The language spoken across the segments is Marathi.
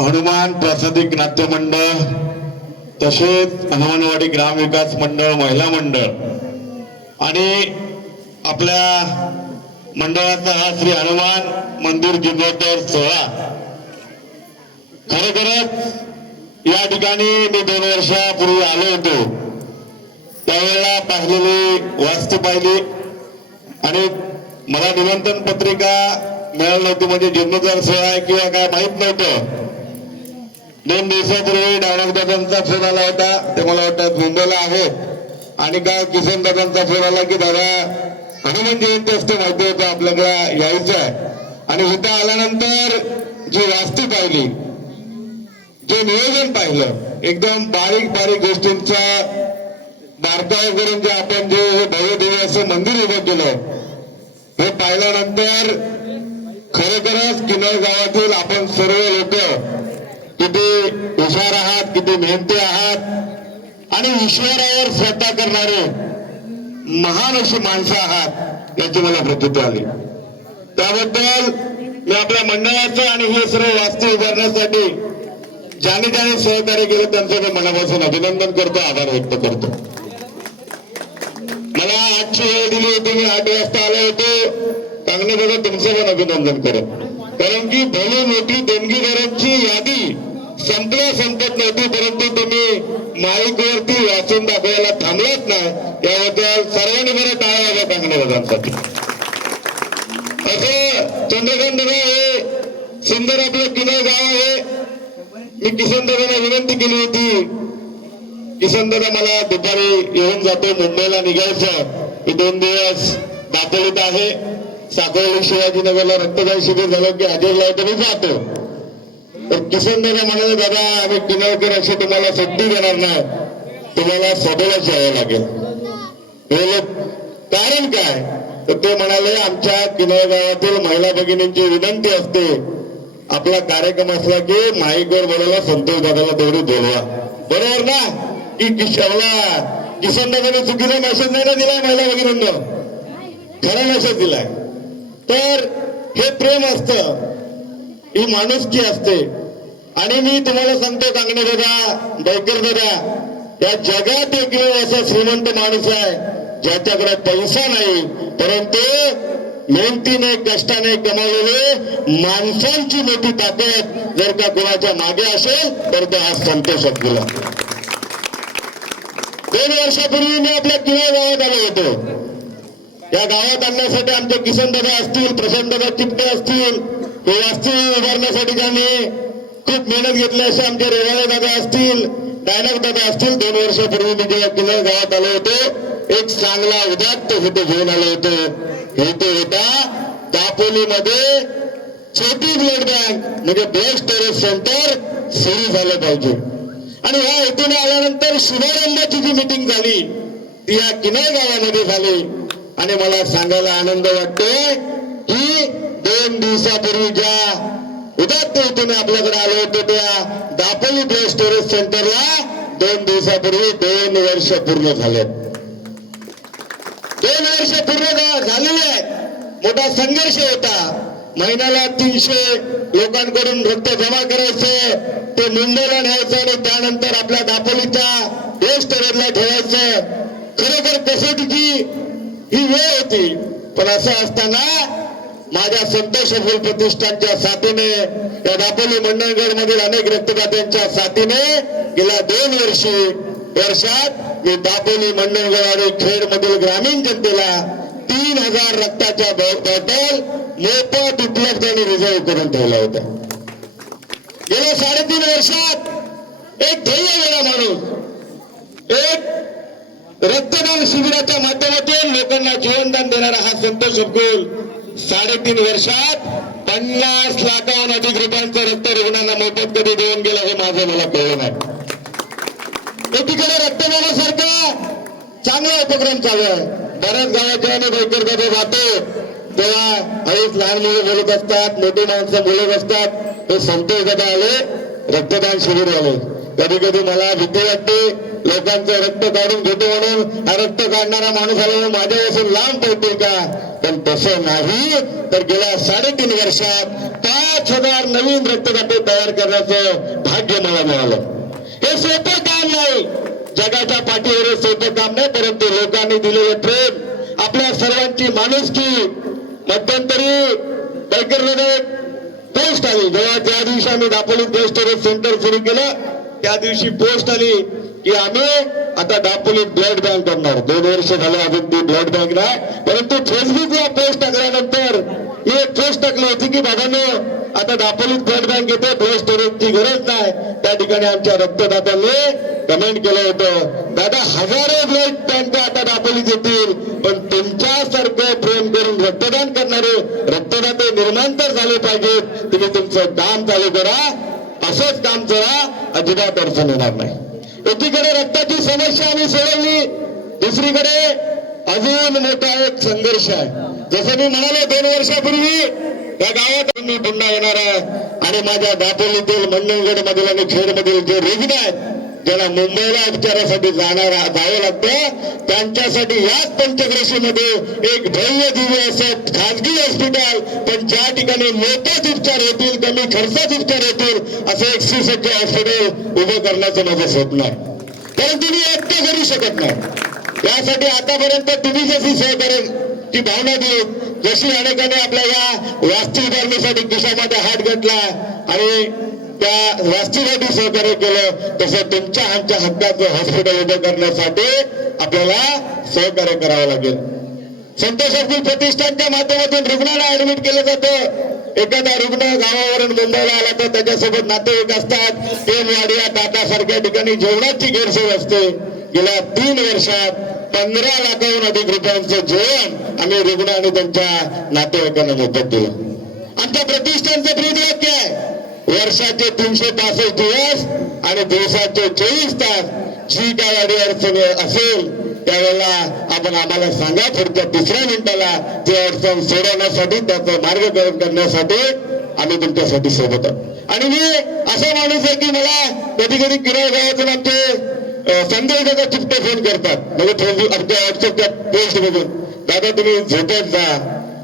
हनुमान प्रासादिक नाट्य मंडळ तसेच हनुमानवाडी ग्राम विकास मंडळ महिला मंडळ आणि आपल्या मंडळाचा हा श्री हनुमान मंदिर जीर्णोत्सव सोहळा. खरोखरच या ठिकाणी मी दोन वर्षापूर्वी आलो होतो. त्यावेळेला पाहिलेली वास्तू पाहिली आणि मला निमंत्रण पत्रिका मिळालं नव्हती म्हणजे जीर्णोद्धार सोहळा आहे किंवा काय माहीत नव्हतं. दोन दिवसापूर्वी दादांचा फोन आला होता. ते मला वाटतं मुंबईला आहेत. आणि काय किसन दादांचा फोन आला की दादा हनुमान जयंती असते माहिती होतं आपल्याकडे? यायचं आहे. आणि इथं आल्यानंतर जी वास्तू पाहिली जे नियोजन पाहिलं एकदम बारीक बारीक गोष्टींचा बारकाव करून जे आपण जे हे भव्य दिव्य असं मंदिर उभं केलं हे पाहिल्यानंतर खरोखरच किनळ गावातील आपण सर्व लोक किती हुशार आहात किती मेहनती आहात आणि ईश्वरावर श्रद्धा करणारे महान अशी माणसं आहात याची मला प्रतीती आली. त्याबद्दल मी आपल्या मंडळाचं आणि हे सर्व वास्तू उभारण्यासाठी ज्याने ज्याने सहकार्य केलं त्यांचं मी मनापासून अभिनंदन करतो आभार व्यक्त करतो. मला आजची वेळ दिली होती मी आठ वाजता आलो होतो. चांगलं बघा तुमचं पण अभिनंदन करत कारण की भली मोठी देणगीदारांची यादी संपल्या संपत नव्हती परंतु तुम्ही माईक वरती वाचून दाखवायला थांबलात ना याबद्दल सर्वांनी बरं टाळा वाजा असं चंद्रकांत हे सुंदर आपलं किनार गाव आहे. मी किसन दादाला विनंती केली होती. किसन दादा मला दुपारी येऊन जातो मुंबईला निघायचं. मी दोन दिवस दापोलीत आहे. साकोली शिवाजीनगरला रक्तदान शिबिर झालं की हजेर लावतो मी जातो. तर किसन दादा म्हणाले दादा आम्ही किनारकर असे तुम्हाला सुट्टी देणार नाही. तुम्हाला सभेलाच यावं लागेल. कारण काय? तर ते म्हणाले आमच्या किनार गावातील महिला भगिनींची विनंती असते. आपला कार्यक्रम असला की माईकवर बोलायला संतोष दादाला तेवढी बोलवा. बरोबर ना? की किशनला किसन दादाने चुकीचा मेसेज नाही ना दिलाय महिला भगिनींना? खरा मेसेज दिलाय. तर हे प्रेम असतं. ही माणुसकी असते. आणि मी तुम्हाला सांगतो कांगणे दादा बैकर दादा या जगात एक असा श्रीमंत माणूस आहे ज्याच्याकडे पैसा नाही परंतु मेहनतीने कष्टाने कमावलेले माणसांची मोठी ताकद जर का कोणाच्या मागे असेल तर तो आज संतोष दिला दोन वर्षापूर्वी मी आपल्या किंवा गावात आलो होतो. या गावात आणण्यासाठी आमचे किसन दादा असतील प्रशांत दादा चिपटे असतील हे वास्तू उभारण्यासाठी त्यांनी खूप मेहनत घेतली असे आमचे रेवाळे दादा असतील डायनक दादा असतील दोन वर्षापूर्वी मी जेव्हा किनार गावात आलो होतो एक चांगला उदात्त हेतू घेऊन आलो होतो. हेतू होता दापोलीमध्ये छोटी ब्लड बँक म्हणजे ब्लड स्टोरेज सेंटर सुरू झालं पाहिजे. आणि ह्या हेतूने आल्यानंतर शुभारंभाची जी मिटिंग झाली ती या किनार गावामध्ये झाली. आणि मला सांगायला आनंद वाटतोय की दोन दिवसापूर्वी ज्या उदात्त हेतूने आपल्याकडे आलो होतो त्या दापोली ब्लड स्टोरेज सेंटरला दोन दिवसापूर्वी दोन वर्ष पूर्ण झालेत. दोन वर्ष पूर्ण झालेले आहेत. मोठा संघर्ष होता. महिन्याला तीनशे लोकांकडून रक्त जमा करायचं ते मुंबईला न्यायचं आणि त्यानंतर आपल्या दापोलीच्या बेस्ट स्टोरेजला ठेवायचं. खरोखर कसोटीची ही वेळ होती. पण असं असताना माझ्या संत सफल प्रतिष्ठानच्या साथीने या दापोली मंडळगड मधील अनेक रक्तदात्यांच्या साथीने गेल्या दोन वर्षी वर्षात मी दापोली मंडळगड आणि खेड मधील ग्रामीण जनतेला तीन हजार रक्ताच्या बॉटल मोफत उपलब्ध आणि रिझर्व करून ठेवला होता. गेल्या साडेतीन वर्षात एक ध्येय वेळा माणूस एक रक्तदान शिबिराच्या माध्यमातून लोकांना जीवनदान देणारा हा संतोष अब्दुल साडेतीन वर्षात पन्नास लाखाहून अधिक रुपयांचं रक्त रुग्णांना मोफत कधी देऊन गेला हे माझं मला कळलं नाही. एकीकडे रक्तदानासारखा चांगला उपक्रम चालू आहे. बऱ्याच गावात जेव्हा मी बैठक जातो. तेव्हा अनेक लहान मुलं बोलत असतात मोठी माणसं बोलत असतात. हे संतोष दादा आले रक्तदान शिबिर आले. कधी कधी मला भीती वाटते लोकांचं रक्त काढून घेतो म्हणून हा रक्त काढणारा माणूस आला माझ्या असं लांब पडतील का? पण तसं नाही. तर गेल्या साडेतीन वर्षात पाच हजार नवीन रक्तदाते तयार करण्याचं भाग्य मला मिळालं. हे सोपं काम नाही. जगाच्या पाठीवर सोपं काम नाही परंतु लोकांनी दिलेलं प्रेम आपल्या सर्वांची माणुसकी मध्यंतरी पोस्ट आली. जेव्हा त्या दिवशी आम्ही दापोली पोस्ट सेंटर सुरू केलं त्या दिवशी पोस्ट आली. की आम्ही आता दापोलीत ब्लड बँक करणार. दोन वर्ष झाले अजून ती ब्लड बँक नाही परंतु फेसबुकला पोस्ट टाकल्यानंतर मी एक पोस्ट टाकली होती की बाबांनो आता दापोलीत ब्लड बँक येते ब्लड स्टोरेजची गरज नाही. त्या ठिकाणी आमच्या रक्तदात्यांनी कमेंट केलं होतं. दादा हजारो ब्लड बँक आता दापोलीत येतील पण तुमच्यासारखं प्रेम करून रक्तदान करणारे रक्तदाते निर्माण तर झाले पाहिजेत. तुम्ही तुमचं काम चालू करा. असंच काम करा अजिबात अडचण येणार नाही. एकीकडे रक्ताची समस्या आम्ही सोडवली दुसरीकडे अजून मोठा एक संघर्ष आहे. जसं मी म्हणालो दोन वर्षापूर्वी या गावात मी पुन्हा येणार आहे. आणि माझ्या दापोलीतील मंडणगड मधील आणि खेड मधील जे रुग्ण आहेत ज्याला मुंबईला उपचारासाठी जाणार जावं लागतं त्यांच्यासाठी याच पंचक्रोशीमध्ये एक भव्य दिव्य असं खाजगी हॉस्पिटल पण ज्या ठिकाणी मोफत उपचार होतील कमी खर्चात उपचार होतील असं एक सुसज्ज हॉस्पिटल उभं करण्याचं माझं स्वप्न आहे. परंतु मी एकटं करू शकत नाही. यासाठी आतापर्यंत तुम्ही जशी सहकार्याची भावना देऊ जशी अनेकांनी आपल्या या वास्तू उभारणीसाठी खिशामध्ये हात घातला आणि त्या वास्तूसाठी सहकार्य केलं तसं तुमच्या आमच्या हक्काचं हॉस्पिटल उभं करण्यासाठी आपल्याला सहकार्य करावं लागेल. संतोष अब्दुल प्रतिष्ठानच्या माध्यमातून रुग्णाला ऍडमिट केलं जातं. एखादा रुग्ण गावावरून मुंबईला आला तर त्याच्यासोबत नातेवाईक असतात. पेनवाडिया टाटा सारख्या ठिकाणी जेवणाची गैरसोय असते. गेल्या तीन वर्षात पंधरा लाखाहून अधिक रुपयांचं जेवण आम्ही रुग्ण आणि त्यांच्या नातेवाईकांना मोफत दिलं. आमच्या प्रतिष्ठानचं ब्रीदवाक्य आहे. वर्षाचे तीनशे पासष्ट दिवस आणि दिवसाचे चोवीस तास जी काय अडी असेल त्यावेळेला आपण आम्हाला सांगा पुढच्या तिसऱ्या मिनिटाला ते अडचण सोडवण्यासाठी त्याचं मार्गकरण करण्यासाठी आम्ही तुमच्यासाठी सोबत आहोत. आणि मी असा माणूस आहे की मला कधी कधी किराय गावातून आमचे संजय दादा चिपटे फोन करतात. म्हणजे आमच्या व्हॉट्सअपच्या पोस्ट मधून. दादा तुम्ही झोपत जा.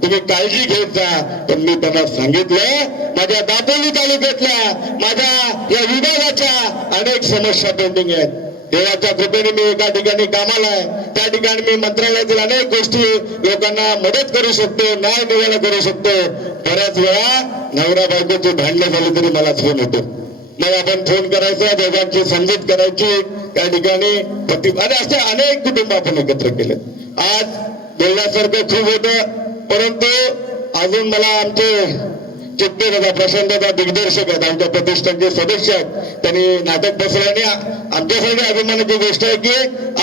तुम्ही काळजी घेत जा पण मी त्यांना सांगितलं माझ्या दापोली तालुक्यातल्या माझ्या या विभागाच्या अनेक समस्या पेंडिंग आहेत. देवाच्या कृपेने मी एका ठिकाणी कामाला आहे. त्या ठिकाणी मी मंत्रालयातील अनेक गोष्टी लोकांना मदत करू शकतो न्याय निवाडा करू शकतो. बऱ्याच वेळा नवरा बायकोची भांडणं झाली तरी मला फोन येतो मग आपण फोन करायचा दोघांची समजूत करायची. त्या ठिकाणी पती आणि असे अनेक कुटुंब आपण एकत्र केले आज बोलण्यासारखं खूप होतं. परंतु अजून मला आमचे चित्ते दादा प्रशांत दिग्दर्शक आहेत आमच्या प्रतिष्ठानचे सदस्य आहेत. त्यांनी नाटक बसल्याने आमच्यासाठी अभिमानाची गोष्ट आहे की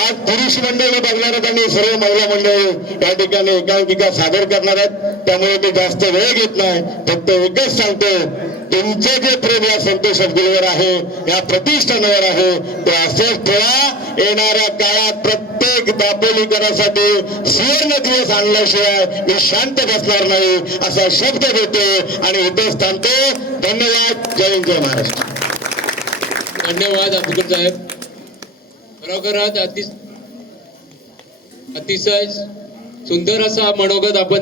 आज पुरुष मंडळी बघणार आणि सर्व महिला मंडळी या ठिकाणी एकांकिका सादर करणार आहेत. त्यामुळे मी जास्त वेळ घेत नाही फक्त एकच सांगतो तुमचं जे प्रेम या संतोष अब्दुलवर आहे या प्रतिष्ठानावर आहे ते असंच ठेवा. येणाऱ्या काळात प्रत्येक दापोलीकरासाठी सुवर्ण दिवस आणल्याशिवाय मी शांत बसणार नाही असा शब्द देतो आणि इथेच थांबतो. धन्यवाद. जय जय महाराष्ट्र. धन्यवाद अब्दुल साहेब. खरोखरच अतिशय अतिशय सुंदर असा मनोगत आपण